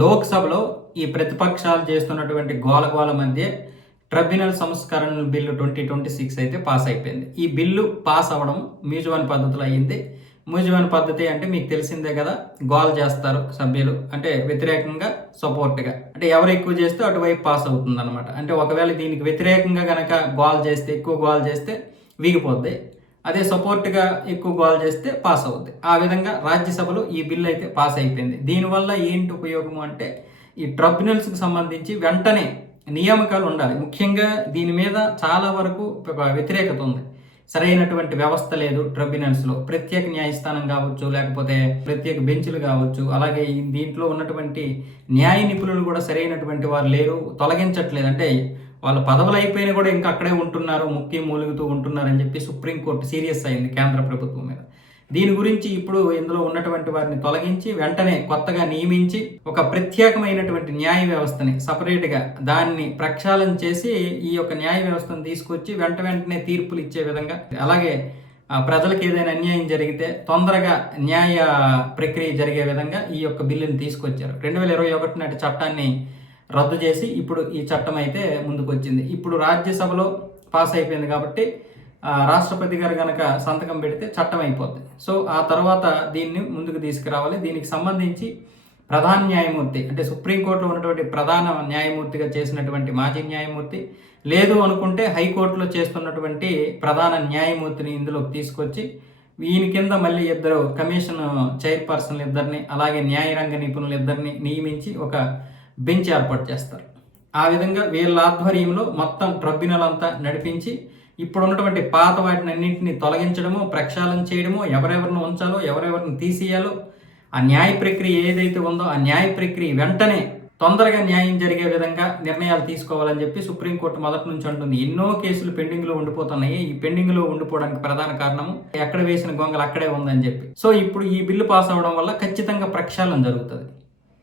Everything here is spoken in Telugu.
లోక్సభలో ఈ ప్రతిపక్షాలు చేస్తున్నటువంటి గోలగోల మధ్య ట్రిబ్యునల్ సంస్కరణ బిల్లు 2026 అయితే పాస్ అయిపోయింది. ఈ బిల్లు పాస్ అవ్వడం మ్యూజువన్ పద్ధతిలో అయ్యింది. మ్యూజువన్ పద్ధతి అంటే మీకు తెలిసిందే కదా, గోల్ చేస్తారు సభ్యులు, అంటే వ్యతిరేకంగా సపోర్ట్గా, అంటే ఎవరు ఎక్కువ చేస్తే అటువైపు పాస్ అవుతుంది అనమాట. అంటే ఒకవేళ దీనికి వ్యతిరేకంగా గనక గోల్ చేస్తే, ఎక్కువ గోల్ చేస్తే వీగిపోద్ది, అదే సపోర్ట్గా ఎక్కువ గోల్ చేస్తే పాస్ అవుద్ది. ఆ విధంగా రాజ్యసభలో ఈ బిల్లు అయితే పాస్ అయిపోయింది. దీనివల్ల ఏంటి ఉపయోగము అంటే, ఈ ట్రిబ్యునల్స్కి సంబంధించి వెంటనే నియామకాలు ఉండాలి. ముఖ్యంగా దీని మీద చాలా వరకు వ్యతిరేకత ఉంది. సరైనటువంటి వ్యవస్థ లేదు ట్రిబ్యునల్స్లో. ప్రత్యేక న్యాయస్థానం కావచ్చు, లేకపోతే ప్రత్యేక బెంచ్లు కావచ్చు, అలాగే దీంట్లో ఉన్నటువంటి న్యాయ నిపుణులు కూడా సరైనటువంటి వారు లేరు, తొలగించట్లేదు. అంటే వాళ్ళ పదవులు అయిపోయినా కూడా ఇంకా అక్కడే ఉంటున్నారు, ముక్కి మూలుగుతూ ఉంటున్నారని చెప్పి సుప్రీంకోర్టు సీరియస్ అయింది కేంద్ర ప్రభుత్వం మీద. దీని గురించి ఇప్పుడు ఇందులో ఉన్నటువంటి వారిని తొలగించి వెంటనే కొత్తగా నియమించి ఒక ప్రత్యేకమైనటువంటి న్యాయ వ్యవస్థని సపరేట్గా దాన్ని ప్రక్షాళన చేసి ఈ యొక్క న్యాయ వ్యవస్థను తీసుకొచ్చి వెంటనే తీర్పులు ఇచ్చే విధంగా, అలాగే ప్రజలకు ఏదైనా అన్యాయం జరిగితే తొందరగా న్యాయ ప్రక్రియ జరిగే విధంగా ఈ యొక్క బిల్లుని తీసుకొచ్చారు. 2021 నాటి చట్టాన్ని రద్దు చేసి ఇప్పుడు ఈ చట్టం అయితే ముందుకు వచ్చింది. ఇప్పుడు రాజ్యసభలో పాస్ అయిపోయింది కాబట్టి రాష్ట్రపతి గారు కనుక సంతకం పెడితే చట్టం అయిపోద్ది. సో ఆ తర్వాత దీన్ని ముందుకు తీసుకురావాలి. దీనికి సంబంధించి ప్రధాన న్యాయమూర్తి, అంటే సుప్రీంకోర్టులో ఉన్నటువంటి ప్రధాన న్యాయమూర్తిగా చేసినటువంటి మాజీ న్యాయమూర్తి, లేదు అనుకుంటే హైకోర్టులో చేస్తున్నటువంటి ప్రధాన న్యాయమూర్తిని ఇందులోకి తీసుకొచ్చి ఈయన కింద మళ్ళీ ఇద్దరు కమిషన్ చైర్పర్సన్లు ఇద్దరిని, అలాగే న్యాయరంగ నిపుణులు ఇద్దరిని నియమించి ఒక బెంచ్ ఏర్పాటు చేస్తారు. ఆ విధంగా వీళ్ళ ఆధ్వర్యంలో మొత్తం ట్రిబ్యునల్ అంతా నడిపించి ఇప్పుడు ఉన్నటువంటి పాత వాటిని అన్నింటినీ తొలగించడము, ప్రక్షాళన చేయడము, ఎవరెవరిని ఉంచాలో, ఎవరెవరిని తీసేయాలో, ఆ న్యాయ ప్రక్రియ ఏదైతే ఉందో ఆ న్యాయ ప్రక్రియ వెంటనే తొందరగా న్యాయం జరిగే విధంగా నిర్ణయాలు తీసుకోవాలని చెప్పి సుప్రీంకోర్టు మొదటి నుంచి అంటుంది. ఎన్నో కేసులు పెండింగ్లో ఉండిపోతున్నాయి. ఈ పెండింగ్లో ఉండిపోవడానికి ప్రధాన కారణము ఎక్కడ వేసిన గొంగలు అక్కడే ఉందని చెప్పి. సో ఇప్పుడు ఈ బిల్లు పాస్ అవ్వడం వల్ల ఖచ్చితంగా ప్రక్షాళన జరుగుతుంది.